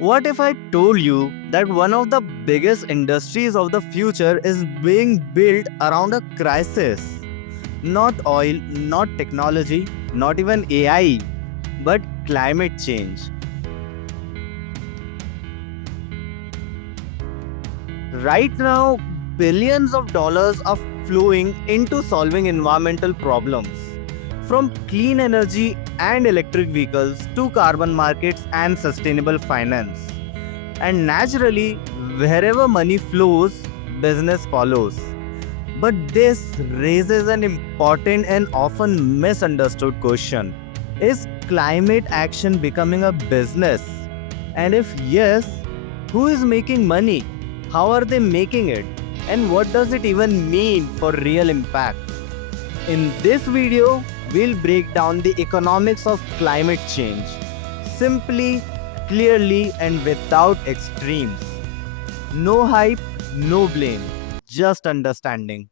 What if I told you that one of the biggest industries of the future is being built around a crisis? Not oil, not technology, not even AI, but climate change. Right now, billions of dollars are flowing into solving environmental problems. From clean energy and electric vehicles to carbon markets and sustainable finance. And naturally, wherever money flows, business follows. But this raises an important and often misunderstood question. Is climate action becoming a business? And if yes, who is making money? How are they making it? And what does it even mean for real impact? In this video, we'll break down the economics of climate change simply, clearly, and without extremes. No hype, no blame, just understanding.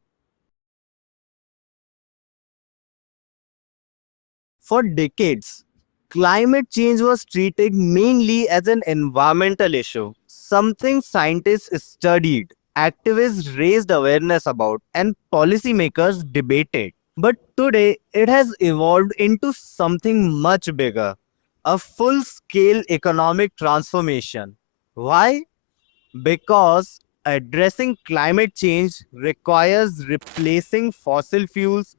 For decades, climate change was treated mainly as an environmental issue, something scientists studied, activists raised awareness about, and policymakers debated. But today, it has evolved into something much bigger, a full scale economic transformation. Why? Because addressing climate change requires replacing fossil fuels,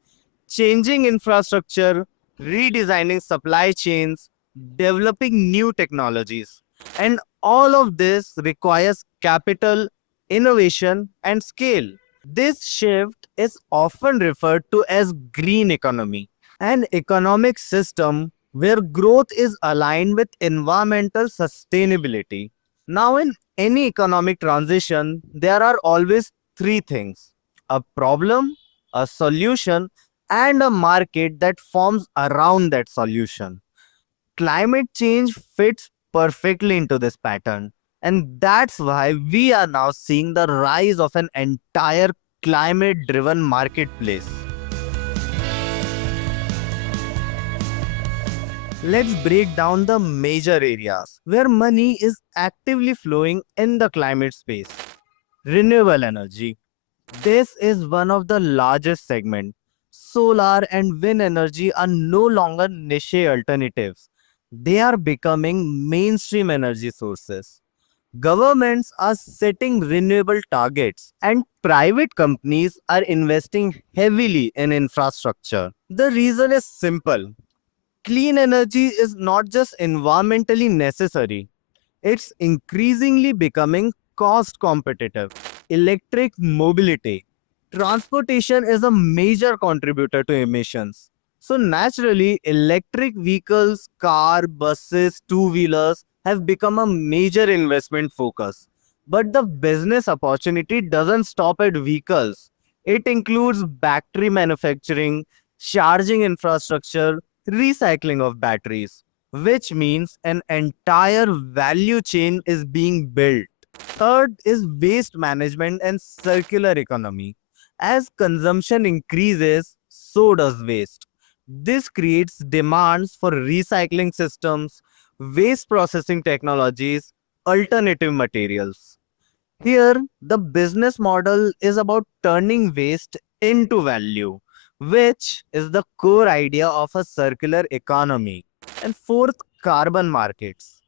changing infrastructure, redesigning supply chains, developing new technologies. And all of this requires capital, innovation, and scale. This shift is often referred to as green economy, an economic system where growth is aligned with environmental sustainability. Now, in any economic transition, there are always three things: a problem, a solution, and a market that forms around that solution. Climate change fits perfectly into this pattern. And that's why we are now seeing the rise of an entire climate driven marketplace. Let's break down the major areas where money is actively flowing in the climate space. Renewable energy. This is one of the largest segments. Solar and wind energy are no longer niche alternatives. They are becoming mainstream energy sources. Governments are setting renewable targets, and private companies are investing heavily in infrastructure. The reason is simple: clean energy is not just environmentally necessary, it's increasingly becoming cost competitive. Electric mobility. Transportation is a major contributor to emissions. So, naturally, electric vehicles, car, buses, two wheelers have become a major investment focus. But the business opportunity doesn't stop at vehicles, it includes battery manufacturing, charging infrastructure, recycling of batteries, which means an entire value chain is being built. Third is waste management and circular economy. As consumption increases, so does waste. This creates demands for recycling systems, waste processing technologies, alternative materials. Here, the business model is about turning waste into value, which is the core idea of a circular economy. And fourth, carbon markets.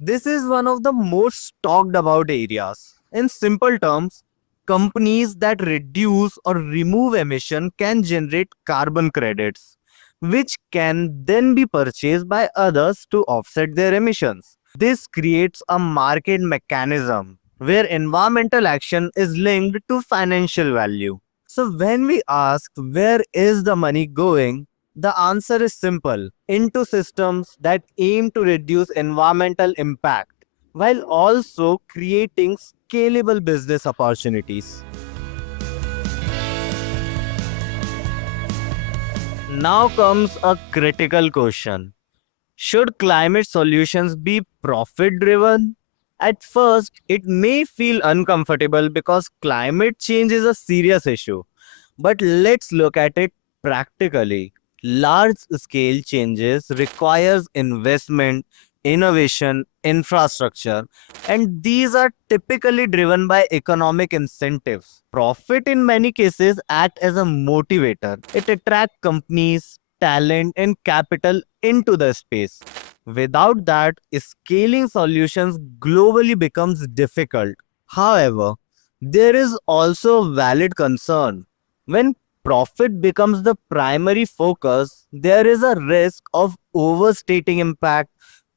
This is one of the most talked about areas. In simple terms, companies that reduce or remove emission can generate carbon credits, which can then be purchased by others to offset their emissions. This creates a market mechanism where environmental action is linked to financial value. So when we ask where is the money going, the answer is simple: into systems that aim to reduce environmental impact while also creating scalable business opportunities. Now comes a critical question: should climate solutions be profit driven? At first, it may feel uncomfortable because climate change is a serious issue. But let's look at it practically. Large scale changes requires investment, innovation, infrastructure, and these are typically driven by economic incentives. Profit in many cases act as a motivator. It attracts companies, talent, and capital into the space. Without that, scaling solutions globally becomes difficult. However, there is also valid concern. When profit becomes the primary focus, there is a risk of overstating impact,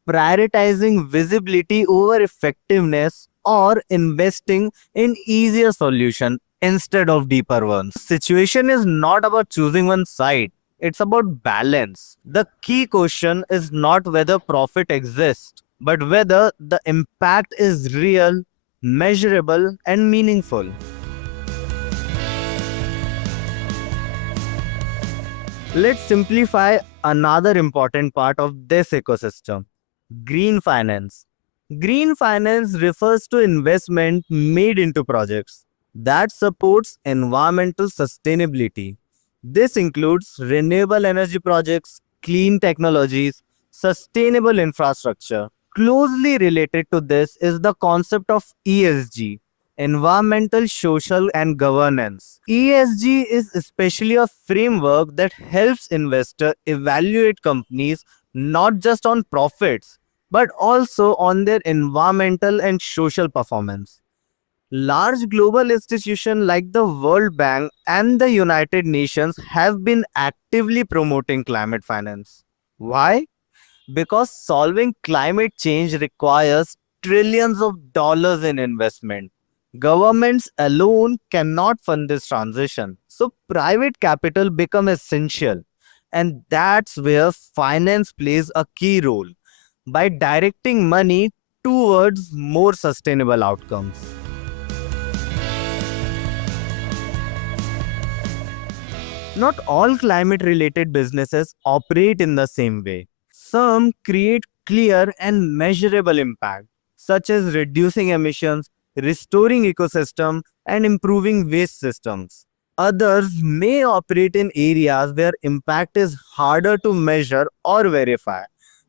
prioritizing visibility over effectiveness, or investing in easier solution instead of deeper ones. Situation is not about choosing one side. It's about balance. The key question is not whether profit exists, but whether the impact is real, measurable, and meaningful. Let's simplify another important part of this ecosystem: green finance. Green finance refers to investment made into projects that supports environmental sustainability. This includes renewable energy projects, clean technologies, sustainable infrastructure. Closely related to this is the concept of ESG, environmental, social, and governance. ESG is especially a framework that helps investors evaluate companies not just on profits but also on their environmental and social performance. Large global institutions like the World Bank and the United Nations have been actively promoting climate finance. Why? Because solving climate change requires trillions of dollars in investment. Governments alone cannot fund this transition. So private capital become essential. And that's where finance plays a key role by directing money towards more sustainable outcomes. Not all climate related businesses operate in the same way. Some create clear and measurable impact, such as reducing emissions, restoring ecosystem, and improving waste systems. Others may operate in areas where impact is harder to measure or verify.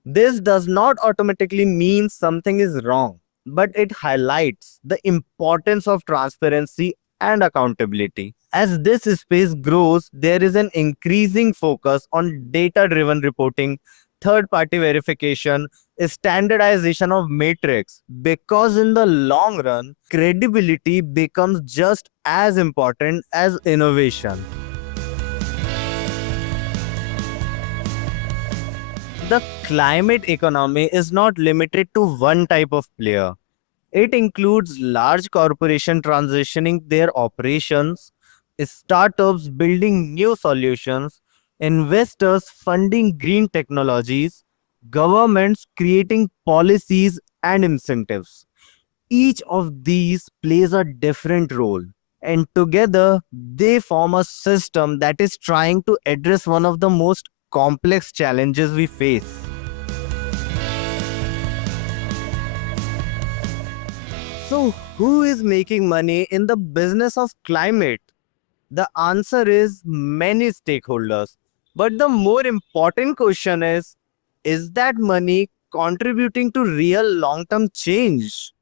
This does not automatically mean something is wrong, but it highlights the importance of transparency and accountability. As this space grows, there is an increasing focus on data driven reporting, third party verification, standardization of metrics, because in the long run, credibility becomes just as important as innovation. The climate economy is not limited to one type of player. It includes large corporations transitioning their operations, startups building new solutions, investors funding green technologies, governments creating policies and incentives. Each of these plays a different role, and together they form a system that is trying to address one of the most complex challenges we face. So, who is making money in the business of climate? The answer is many stakeholders. But the more important question is that money contributing to real long term change?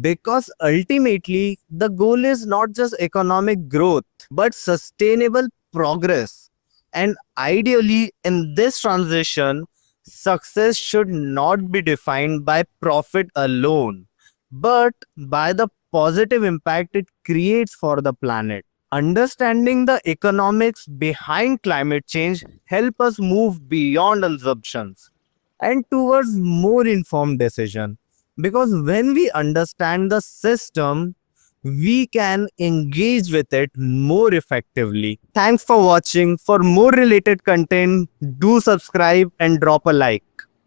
Because ultimately, the goal is not just economic growth, but sustainable progress. And ideally, in this transition, success should not be defined by profit alone, but by the positive impact it creates for the planet. Understanding the economics behind climate change help us move beyond assumptions and towards more informed decision, because when we understand the system we can engage with it more effectively. Thanks for watching. For more related content, do subscribe and drop a like.